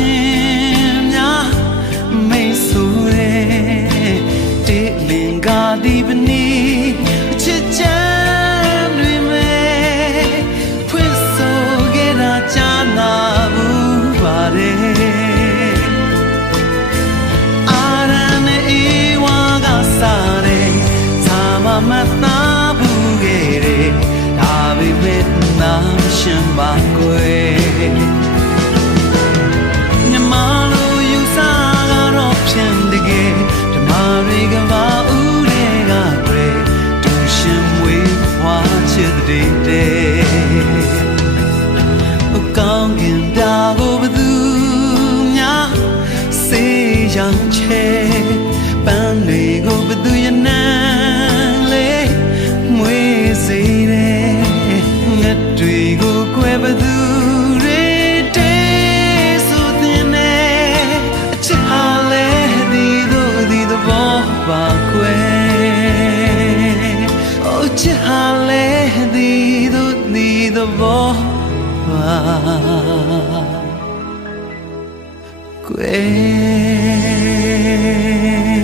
ရှင်များမိတ်ဆိုရဲတေးလင်ကားဒီပနီချစ်ချမ်းတွေမဲ့ဖွင့်ဆိုခဲ့တာကြားနာဘူးပါတယ်အာရန်နဲ့အေဝါကစားတယ်ဇာမမသာဘူးခဲ့တယ်ဒါပေမဲ့နာရှင်ပါကွယ်ကောင်းကင်တာကိုဘသူများစေးရောင်ချဲပန်းတွေကိုဘသူရနန်းလေးမွေးစေတယ်ငတ်တွေကိုကွယ်ဘသူတွေတေးဆိုတဲ့နဲ့အချစ်ဟာလဲဒီတို့ဒီသဘောပါကွယ်အချစ်ဟာလဲဒီတို့ဒီသဘောကွယ်